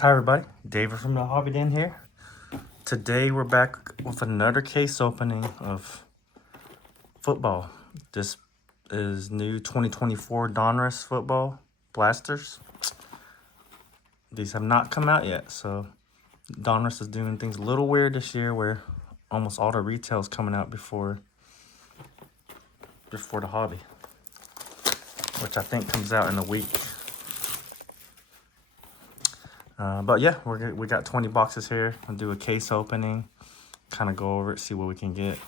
Hi everybody, David from the Hobby Den here. Today we're back with another case opening of football. This is new 2024 Donruss football blasters. These have not come out yet, so Donruss is doing things a little weird this year where almost all the retail is coming out before the hobby, which I think comes out in a week. But yeah, we got 20 boxes here. I'll do a case opening, kind of go over it, see what we can get.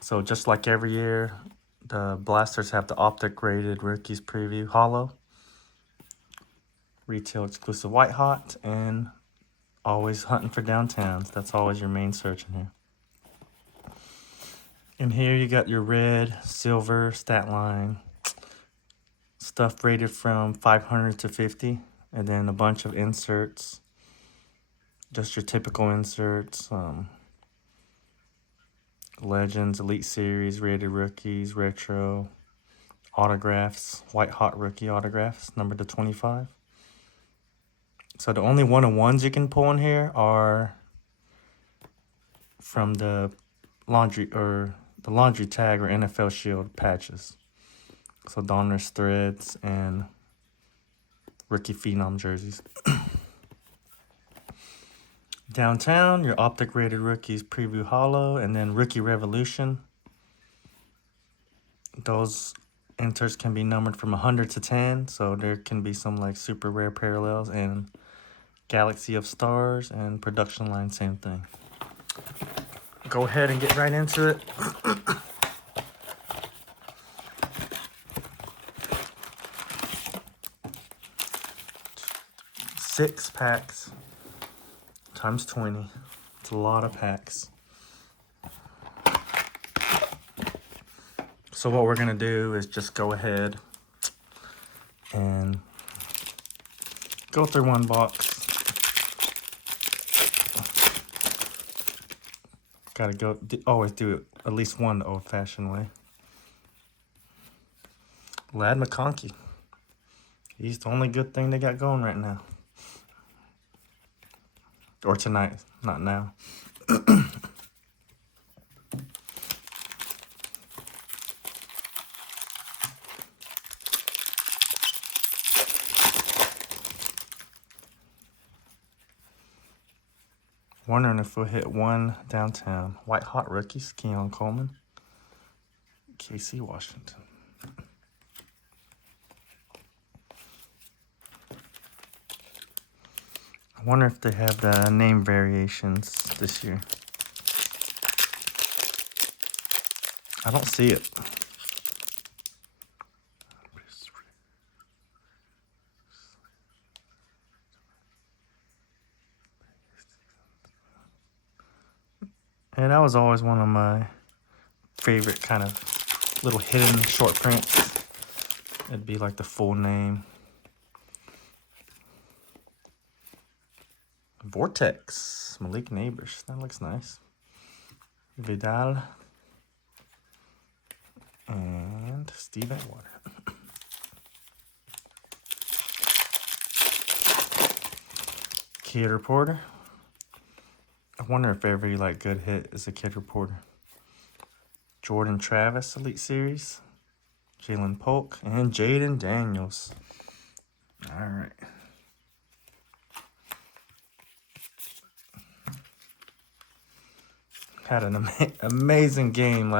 So just like every year, the blasters have the optic rated rookies preview hollow, retail exclusive white hot, and always hunting for downtowns. That's always your main search in here. In here you got your red, silver, stat line, stuff rated from 500 to 50, and then a bunch of inserts, just your typical inserts, Legends, Elite Series, rated rookies, retro, autographs, white hot rookie autographs, numbered to 25. So the only one-on-ones you can pull in here are from the laundry tag or NFL Shield patches. So Donruss threads and rookie phenom jerseys. Downtown, your optic rated rookies preview hollow, and then rookie revolution. Those enters can be numbered from 100 to 10, so there can be some like super rare parallels and Galaxy of Stars and production line, same thing. Go ahead and get right into it. Six packs times 20. It's a lot of packs. So what we're gonna do is just go ahead and go through one box. Gotta always do it at least one the old-fashioned way. Lad McConkey. He's the only good thing they got going right now. Or tonight, not now. Wondering if we'll hit one downtown. White hot rookies, Keon Coleman, KC Washington. I wonder if they have the name variations this year. I don't see it. And that was always one of my favorite kind of little hidden short prints. It'd be like the full name. Vortex, Malik Neighbors. That looks nice. Vidal. And Steve Atwater. Kid Reporter. I wonder if every good hit is a Kid Reporter. Jordan Travis Elite Series. Jalen Polk and Jaden Daniels. All right. Had an amazing game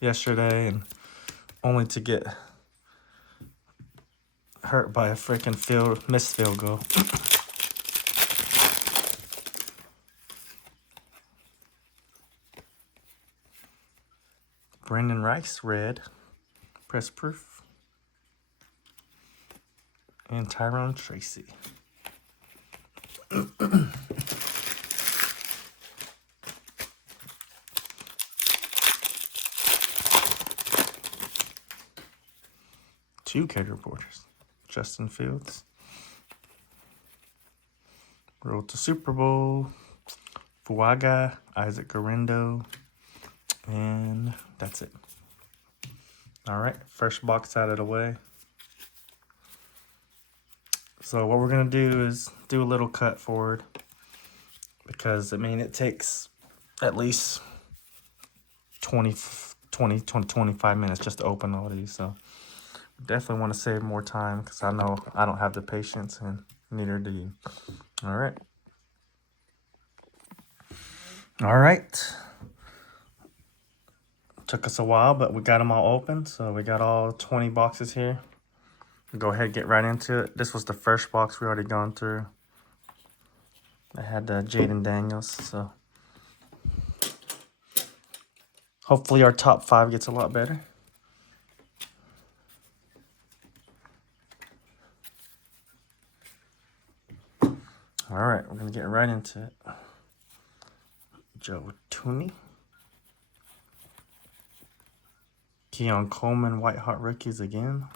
yesterday, and only to get hurt by a freaking missed field goal. Brandon Rice, red, press proof. And Tyrone Tracy. Two Kid Reporters. Justin Fields. Road to Super Bowl. Fuaga, Isaac Garendo. And that's it. All right, first box out of the way. So what we're going to do is do a little cut forward. Because, I mean, it takes at least 25 minutes just to open all these. So definitely want to save more time because I know I don't have the patience and neither do you. All right. All right. Took us a while, but we got them all open. So we got all 20 boxes here. We'll go ahead and get right into it. This was the first box we already gone through. I had Jaden Daniels, so hopefully our top 5 gets a lot better. All right, we're gonna get right into it. Joe Tooney, Keon Coleman, White Hot Rookies again.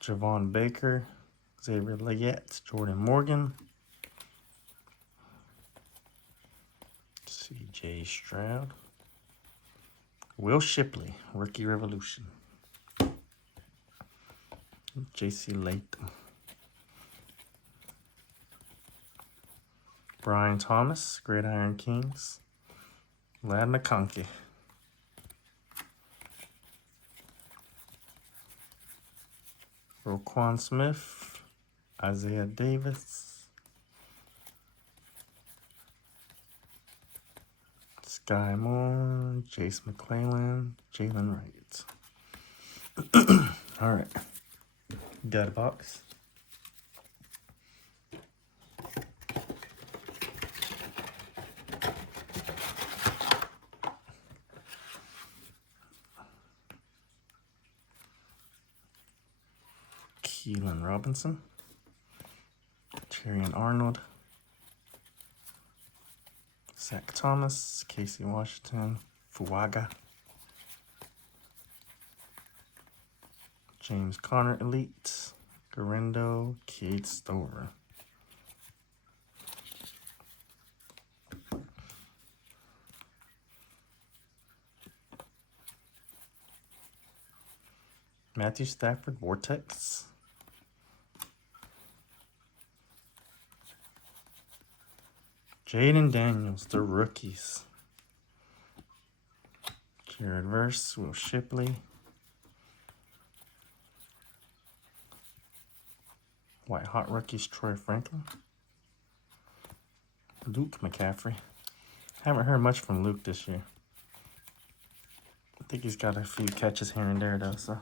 Javon Baker, Xavier Leggett, Jordan Morgan, C.J. Stroud, Will Shipley, Rookie Revolution, J.C. Latham, Brian Thomas, Gridiron Kings, Lad McConkey, Roquan Smith, Isaiah Davis, Sky Moore, Jace McClellan, Jalen Wright. All right, got a box. Keelan Robinson, Tyrion Arnold, Zach Thomas, Casey Washington, Fuaga, James Conner Elite, Garendo, Cade Stover. Matthew Stafford, Vortex. Jaden Daniels, the rookies. Jared Verse, Will Shipley. White Hot Rookies, Troy Franklin. Luke McCaffrey. Haven't heard much from Luke this year. I think he's got a few catches here and there though, so.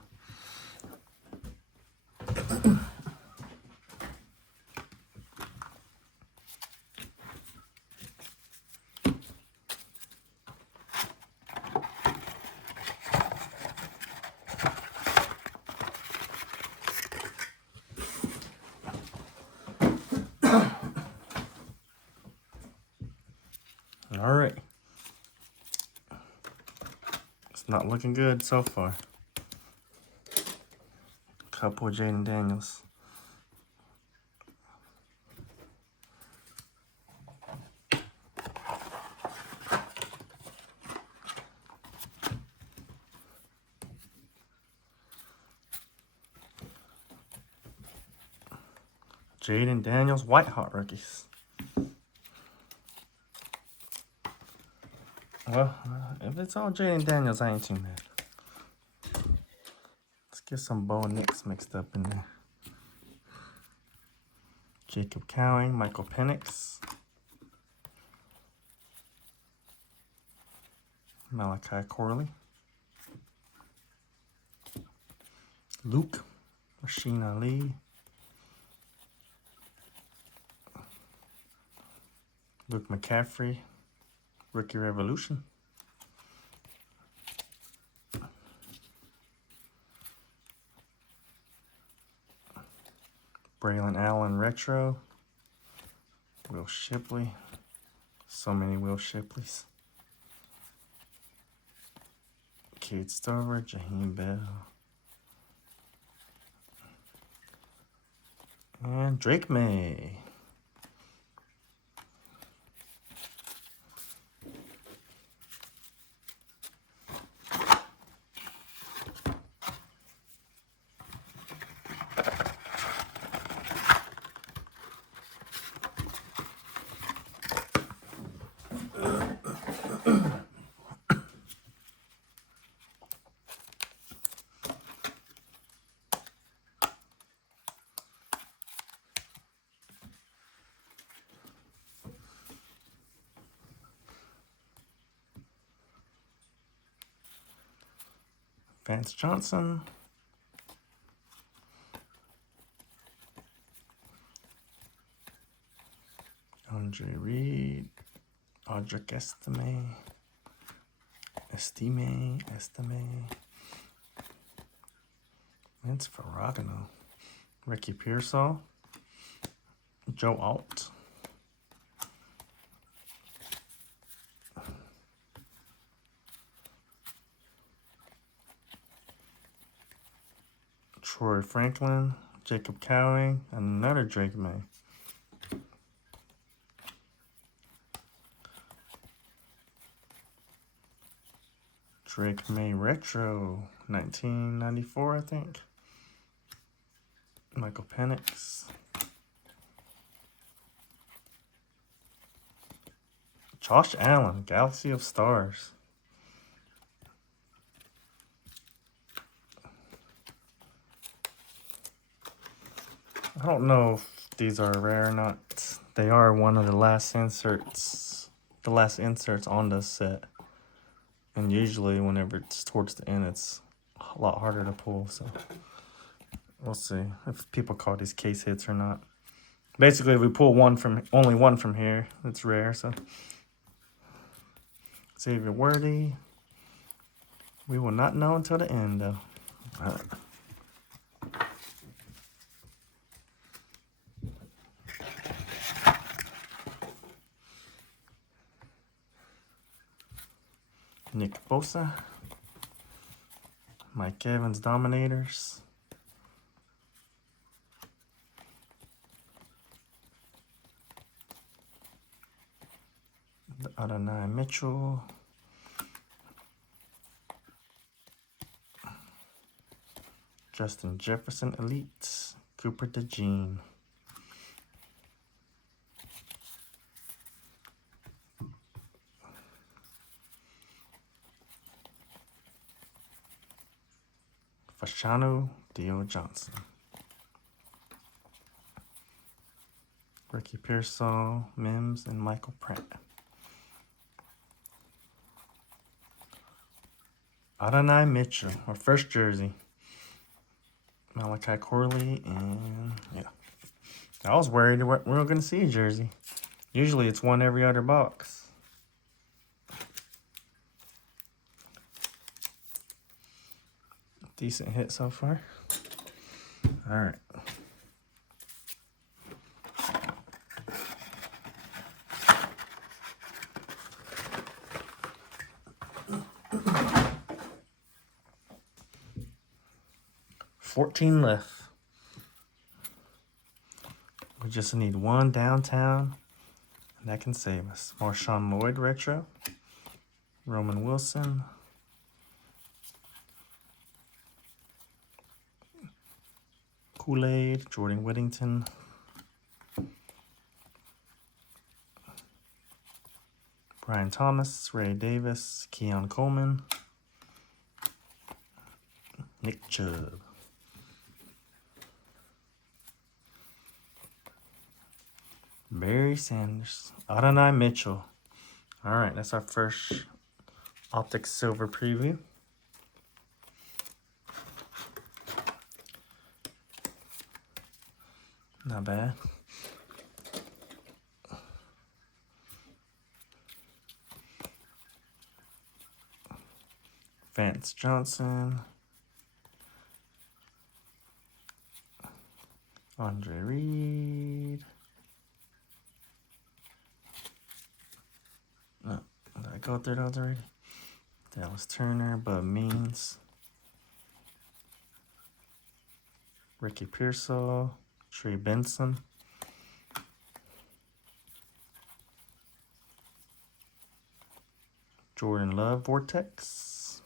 All right. It's not looking good so far. Couple of Jaden Daniels. Jaden Daniels, White Hot Rookies. Well, if it's all Jaden Daniels, I ain't too mad. Let's get some Bo Nix mixed up in there. Jacob Cowing, Michael Penix, Malachi Corley, Luke, Rasheen Ali, Luke McCaffrey, Rookie Revolution, Braylon Allen Retro, Will Shipley, so many Will Shipleys, Cade Stover, Jaheim Bell, and Drake May. Vance Johnson. Andre Reed. Audric Estime. Vince Ferragamo. Ricky Pearsall. Joe Alt. Troy Franklin. Jacob Cowing. Another Drake May. Drake May Retro. 1994, I think. Michael Penix. Josh Allen, Galaxy of Stars. I don't know if these are rare or not. They are one of the last inserts. The last inserts on this set. And usually whenever it's towards the end, it's a lot harder to pull. So we'll see if people call these case hits or not. Basically, if we pull only one from here, it's rare. So Xavier Worthy. We will not know until the end, though. All right. Nick Bosa. Mike Evans Dominators. Adonai Mitchell. Justin Jefferson Elite. Cooper DeJean. Fashanu Dio Johnson. Ricky Pearsall, Mims, and Michael Pratt. Adonai Mitchell, our first jersey. Malachi Corley, and yeah. I was worried we weren't going to see a jersey. Usually it's one every other box. Decent hit so far. All right. $14 left. We just need one downtown, and that can save us. Marshawn Lloyd Retro. Roman Wilson. Kool-Aid, Jordan Whittington. Brian Thomas, Ray Davis, Keon Coleman. Nick Chubb. Barry Sanders. Adonai Mitchell. All right, that's our first Optic Silver preview. Not bad. Vance Johnson. Andre Reed. No, did I go through those already? Dallas Turner, Bud Means. Ricky Pearsall. Trey Benson. Jordan Love Vortex.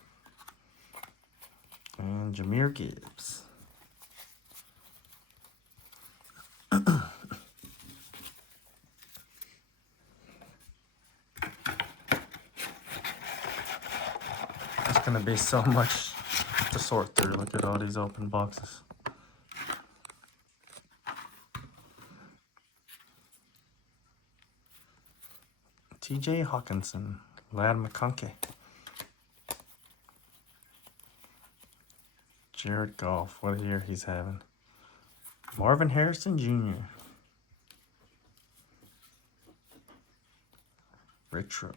And Jahmyr Gibbs. It's gonna be so much to sort through. Look at all these open boxes. TJ Hawkinson, Lad McConkey. Jared Goff, what a year he's having. Marvin Harrison Jr. Retro.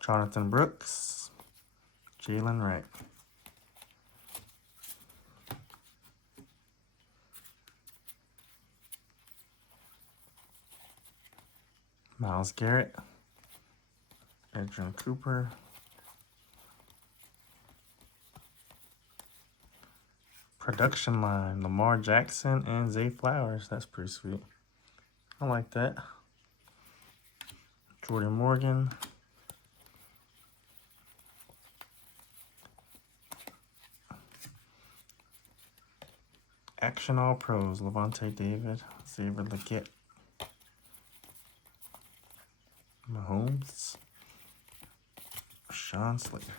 Jonathan Brooks. Jalen Wright. Myles Garrett. Adrian Cooper. Production line, Lamar Jackson and Zay Flowers. That's pretty sweet. I like that. Jordan Morgan. Action All Pros, Levante David, Xavier Legette. Mahomes. Sean Slater.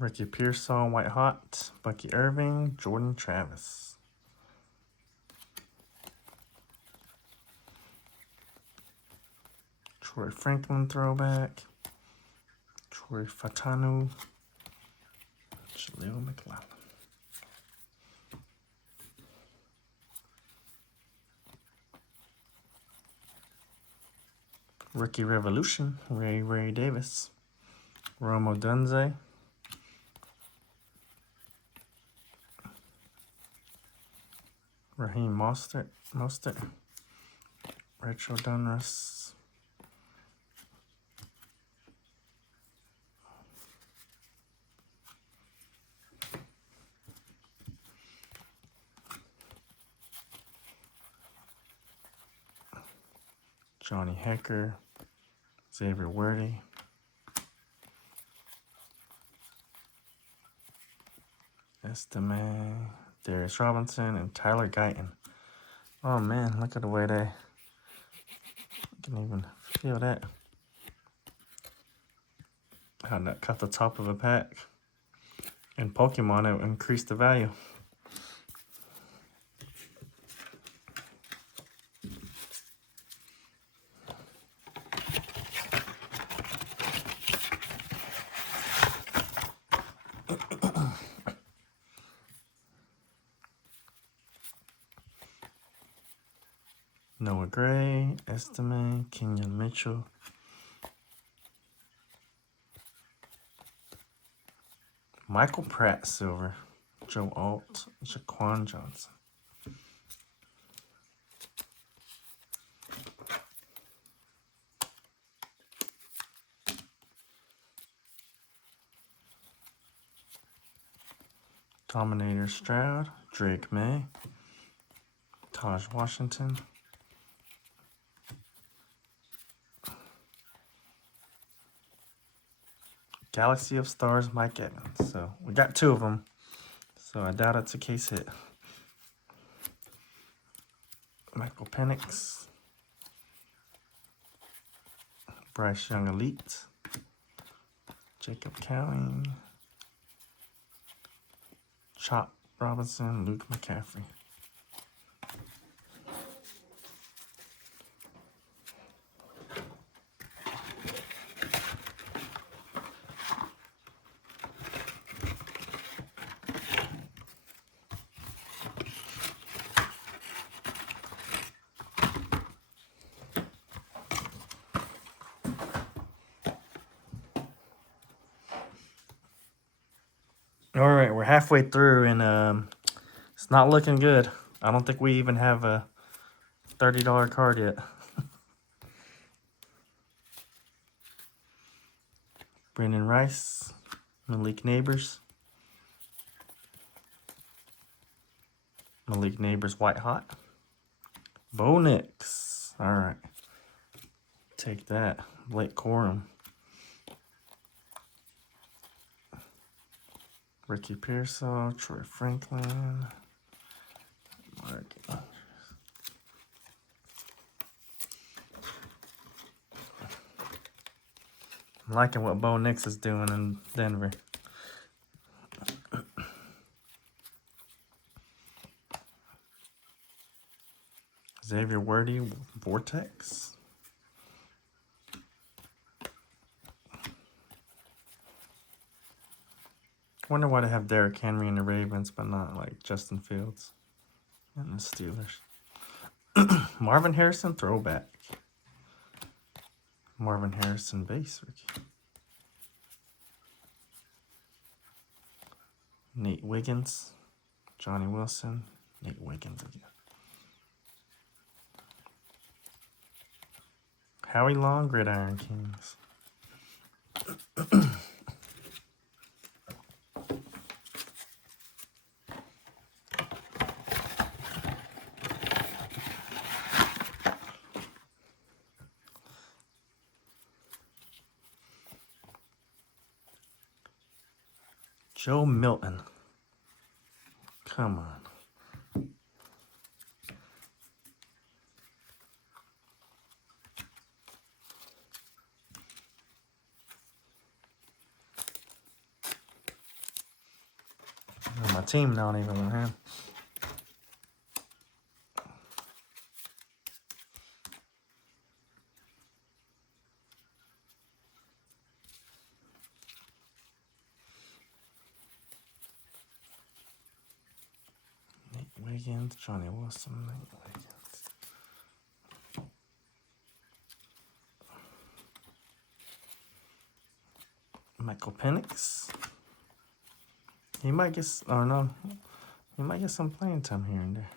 Ricky Pearsall, White Hot. Bucky Irving, Jordan Travis. Troy Franklin throwback. Troy Fatanu. Jaleel McLaughlin. Rookie Revolution, Ray Davis. Romo Dunze. Raheem Mostert. Retro Donruss. Johnny Hecker. Xavier Worthy. Estime. Darius Robinson and Tyler Guyton. Oh man, look at the way they can even feel that. How that cut the top of a pack. In Pokemon, it increased the value. Noah Gray, Estime, Kenyon Mitchell. Michael Pratt Silver. Joe Alt, Jaquan Johnson. Dominator Stroud, Drake May, Taj Washington. Galaxy of Stars, Mike Evans. So we got two of them. So I doubt it's a case hit. Michael Penix. Bryce Young Elite. Jacob Cowing. Chop Robinson, Luke McCaffrey. All right, we're halfway through, and it's not looking good. I don't think we even have a $30 card yet. Brandon Rice, Malik Neighbors. Malik Neighbors White Hot. Bo Nix. All right. Take that. Blake Corum. Ricky Pearsall. Troy Franklin. Mark. I'm liking what Bo Nix is doing in Denver. Xavier Worthy, Vortex. Wonder why they have Derrick Henry in the Ravens, but not like Justin Fields and the Steelers. Marvin Harrison, throwback. Marvin Harrison, base rookie. Nate Wiggins, Johnny Wilson, Nate Wiggins again. Howie Long, Gridiron Kings. Joe Milton. Come on. My team don't even want him. Nate Wiggins, Johnny Wilson, Nate Wiggins. Michael Penix. He might get, oh no, he might get some playing time here and there.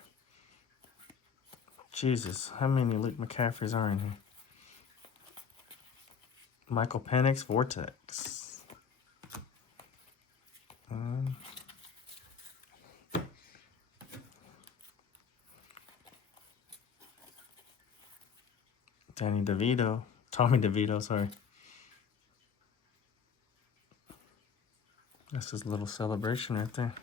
Jesus, how many Luke McCaffreys are in here? Michael Penix, Vortex. Tommy DeVito, sorry. That's his little celebration right there.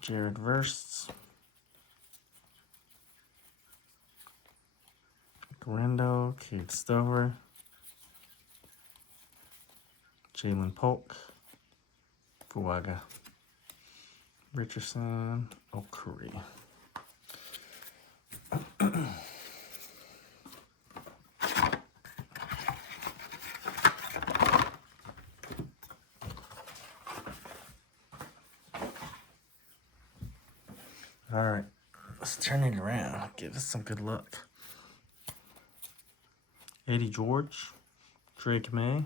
Jared Verse. Grindo, Cade Stover. Jalen Polk. Fuaga. Richardson, Okuri. All right, let's turn it around. Give us some good luck. Eddie George, Drake May,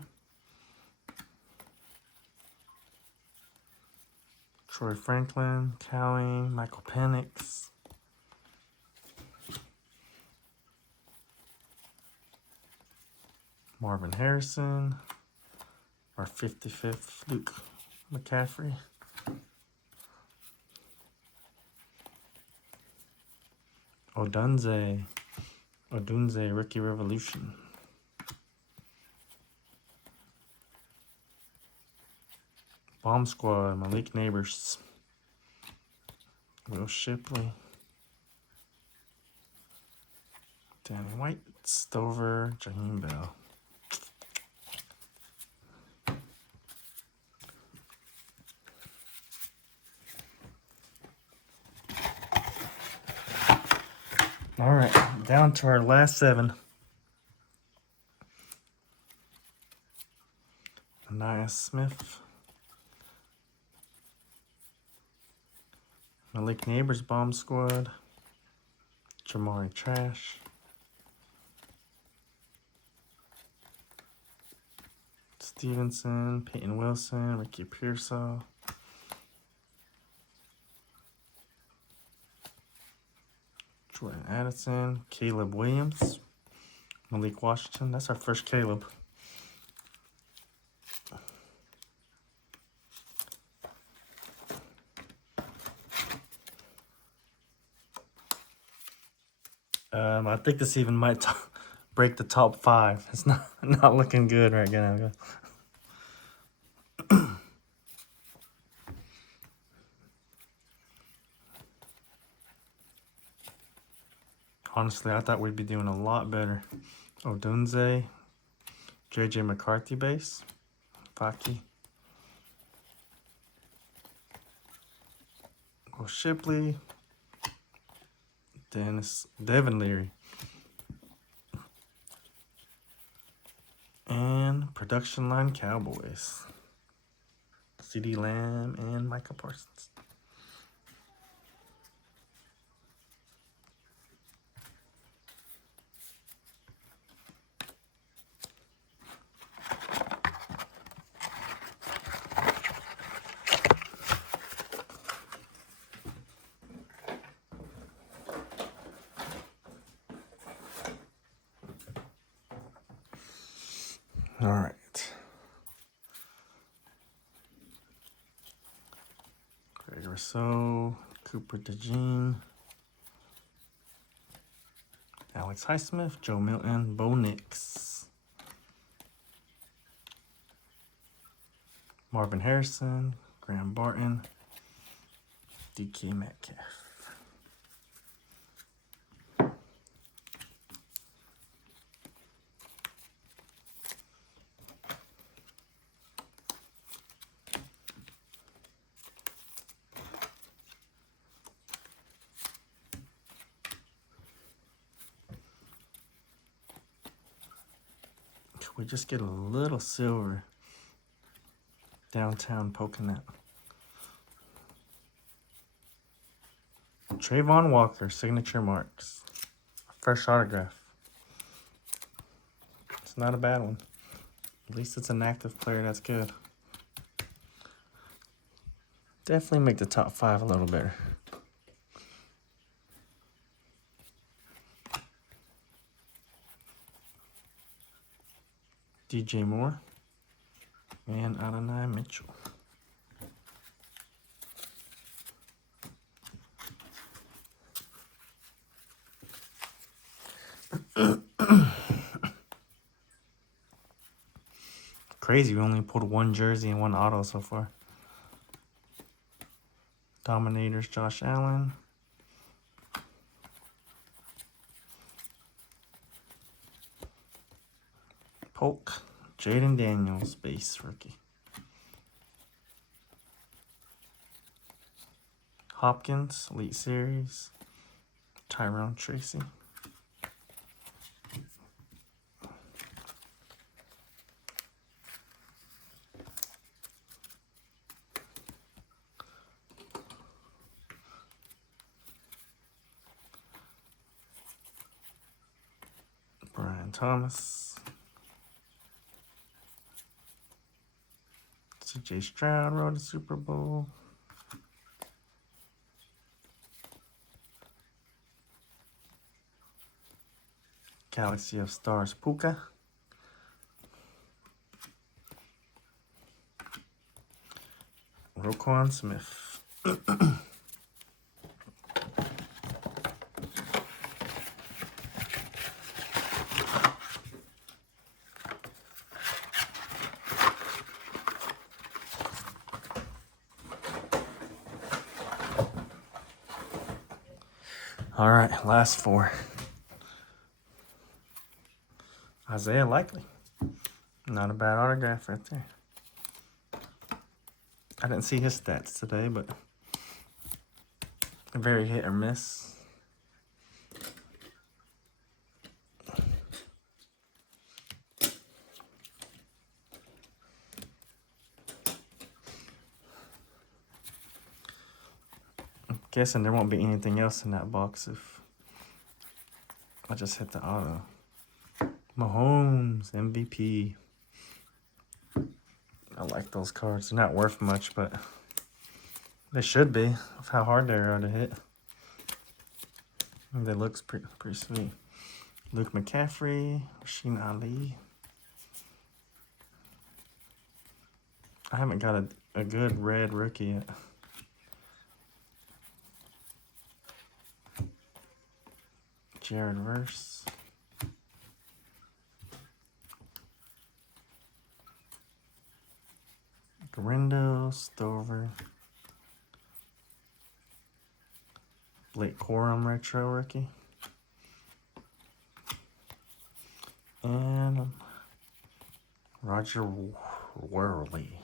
Troy Franklin, Cowie, Michael Penix, Marvin Harrison, our 55th Luke McCaffrey. Odunze, Rookie Revolution. Bomb Squad, Malik Neighbors. Will Shipley. Danny White, Stover, Jaheim Bell. All right, down to our last 7. Anaya Smith. Malik Neighbors, Bomb Squad. Jamari Trash. Stevenson, Peyton Wilson, Ricky Pearsall. Jordan Addison, Caleb Williams, Malik Washington. That's our first Caleb. I think this even might break the top 5. It's not looking good right now. Honestly, I thought we'd be doing a lot better. Odunze, JJ McCarthy base, Faki, Will Shipley, Devin Leary, and production line Cowboys, CeeDee Lamb and Micah Parsons. All right. Greg Rousseau, Cooper DeJean, Alex Highsmith, Joe Milton, Bo Nix, Marvin Harrison, Graham Barton, DK Metcalf. Could we just get a little silver downtown poking that? Trayvon Walker, signature marks. Fresh autograph. It's not a bad one. At least it's an active player that's good. Definitely make the top 5 a little better. DJ Moore and Adonai Mitchell. Crazy, we only pulled 1 jersey and 1 auto so far. Dominators, Josh Allen. Polk, Jaden Daniels, base rookie. Hopkins, Elite Series. Tyrone Tracy. Brian Thomas. CJ Stroud rode the Super Bowl. Galaxy of Stars Puka. Roquan Smith. All right, last 4. Isaiah Likely. Not a bad autograph right there. I didn't see his stats today, but very hit or miss. I'm guessing there won't be anything else in that box if I just hit the auto. Mahomes, MVP. I like those cards. They're not worth much, but they should be of how hard they are to hit. And they look pretty sweet. Luke McCaffrey, Rasheen Ali. I haven't got a good red rookie yet. Jared Verse. Garindo, Stover. Blake Corum retro rookie. And Roger Worley.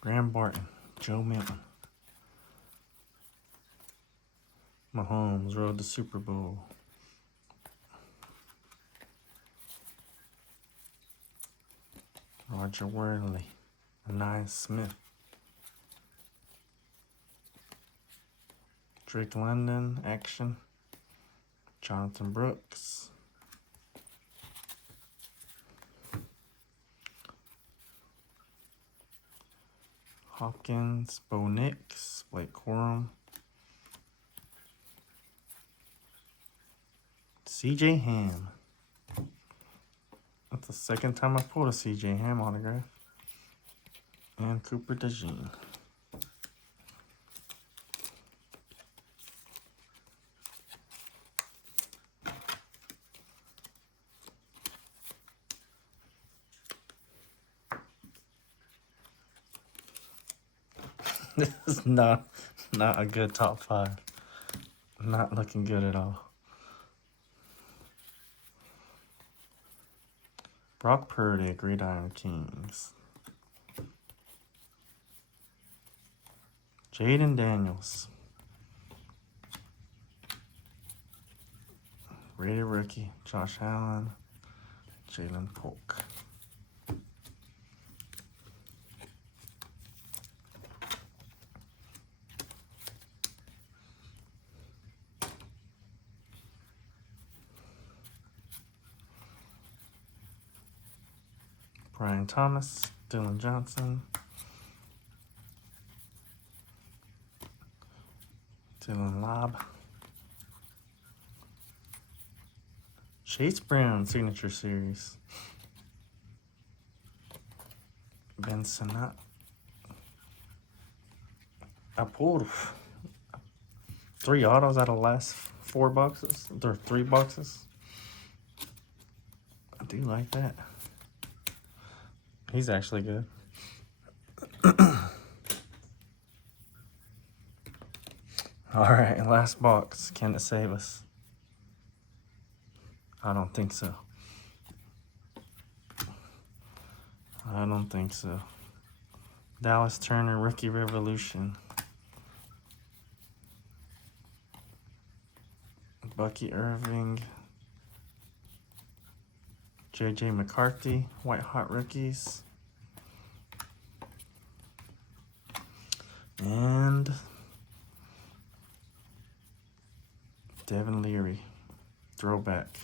Graham Barton, Joe Milton. Mahomes, road to Super Bowl. Roger Worley, Anais Smith. Drake London, action. Jonathan Brooks. Hopkins, Bo Nix, Blake Corum. CJ Ham. That's the second time I pulled a CJ Ham autograph. And Cooper DeJean. This is not a good top 5. Not looking good at all. Brock Purdy, Gridiron Kings. Jaden Daniels. Rated rookie, Josh Allen, Jalen Polk. Brian Thomas, Dylan Johnson, Dylan Lobb, Chase Brown Signature Series, Ben Sinnott. I pulled 3 autos out of the last 4 boxes. There are 3 boxes. I do like that. He's actually good. All right, last box. Can it save us? I don't think so. I don't think so. Dallas Turner, Rookie Revolution. Bucky Irving. J.J. McCarthy, White Hot Rookies. And Devin Leary, throwback.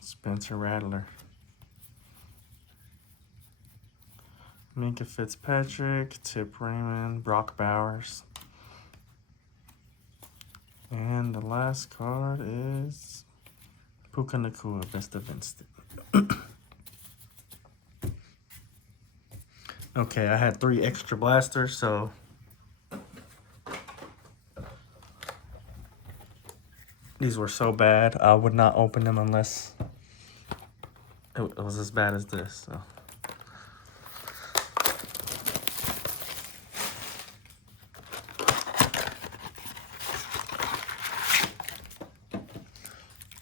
Spencer Rattler. Minka Fitzpatrick, Tip Raymond, Brock Bowers. And the last card is Puka Nacua, Best of Instant. Okay, I had 3 extra blasters, so these were so bad, I would not open them unless it was as bad as this. So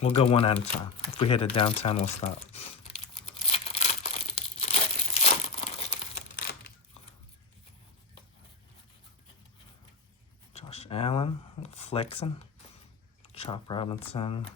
we'll go one at a time. If we hit it downtown, we'll stop. Josh Allen, flexing. Chop Robinson.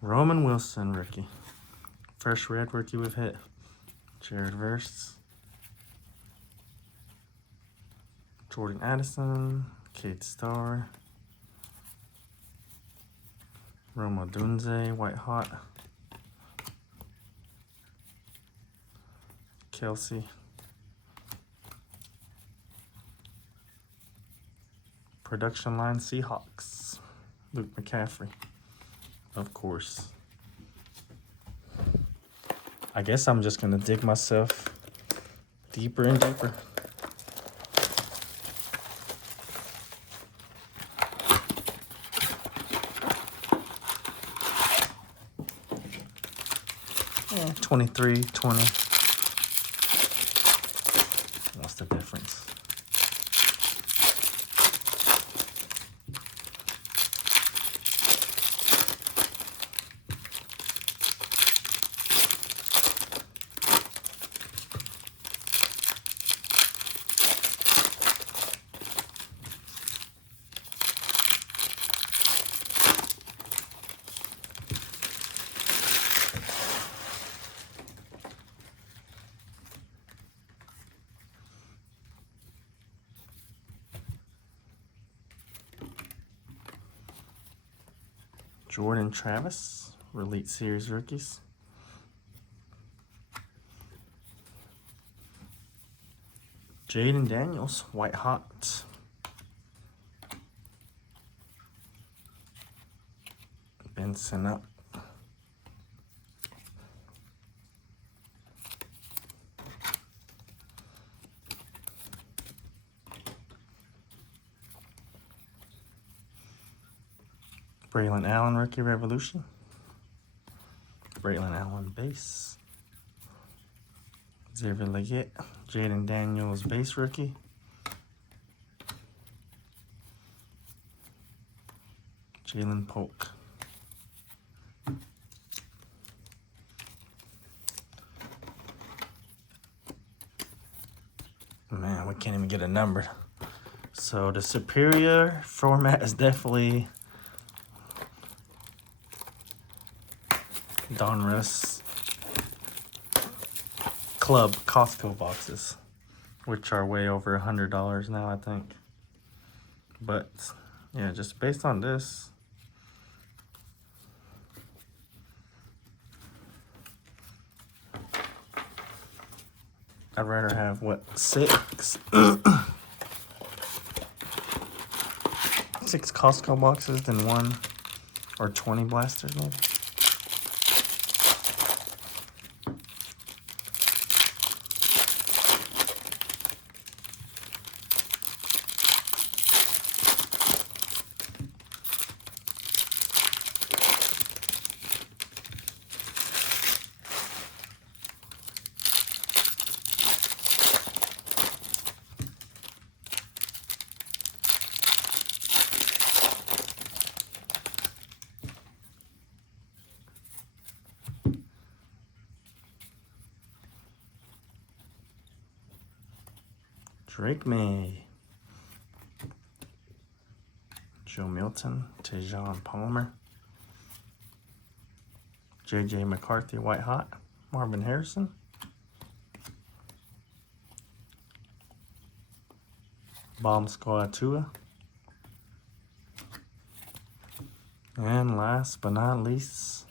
Roman Wilson, rookie. First red rookie we've hit. Jared Verse. Jordan Addison, Kate Starr, Roma Dunze, White Hot, Kelsey, production line Seahawks, Luke McCaffrey, of course. I guess I'm just gonna dig myself deeper and deeper. Yeah, 23, 20. What's the difference? Jordan Travis, Elite Series rookies. Jaden Daniels, White Hot. Benson up. Braylon Allen, Rookie Revolution. Braylon Allen, base. Xavier Leggett, Jaden Daniels, base rookie. Jalen Polk. Man, we can't even get a number. So the superior format is definitely Donruss Club Costco boxes, which are way over $100 now, I think. But yeah, just based on this, I'd rather have what, 6 6 Costco boxes than 1 or 20 blasters maybe. Drake May, Joe Milton, Tejon Palmer, JJ McCarthy, White Hot, Marvin Harrison, Bomb Squad Tua, and last but not least,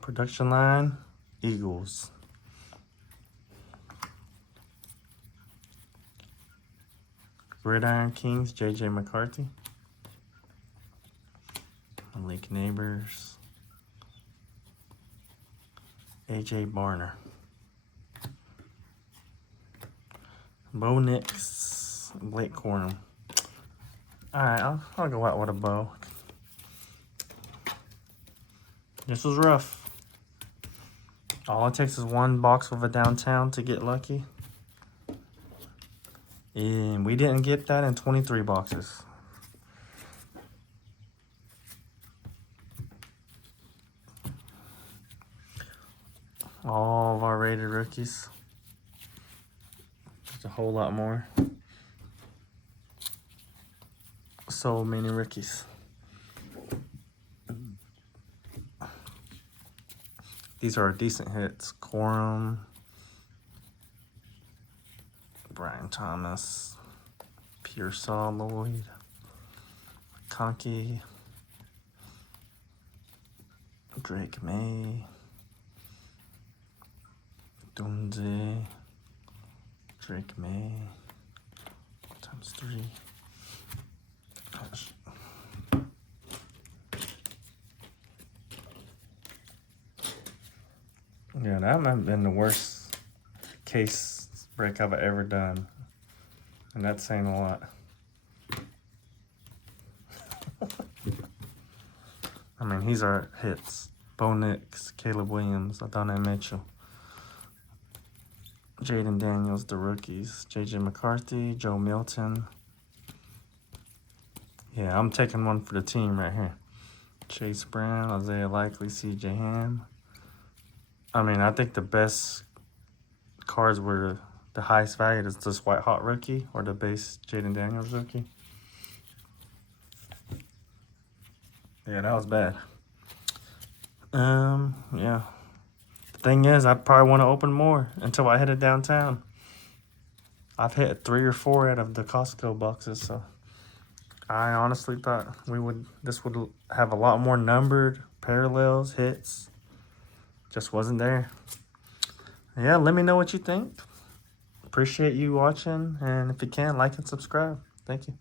production line Eagles. Gridiron Kings, JJ McCarthy. Malik Neighbors. AJ Barner. Bo Nix, Blake Cornum. Alright, I'll go out with a bow. This was rough. All it takes is one box of a downtown to get lucky. And we didn't get that in 23 boxes. All of our rated rookies. Just a whole lot more. So many rookies. These are decent hits. Corum, Brian Thomas, Pearsall, Lloyd, Conkey, Drake May, Dunze, Drake May, times 3. Gosh. Yeah, that might have been the worst case break I've ever done. And that's saying a lot. I mean, these are hits. Bo Nix, Caleb Williams, Adonai Mitchell, Jaden Daniels, the rookies, J.J. McCarthy, Joe Milton. Yeah, I'm taking one for the team right here. Chase Brown, Isaiah Likely, C.J. Ham. I mean, I think the best cards were the highest valued is this White Hot rookie or the base Jaden Daniels rookie. Yeah, that was bad. Yeah. The thing is, I probably want to open more until I headed downtown. I've hit 3 or 4 out of the Costco boxes, so I honestly thought this would have a lot more numbered parallels, hits. Just wasn't there. Yeah, let me know what you think. Appreciate you watching, and if you can, like and subscribe. Thank you.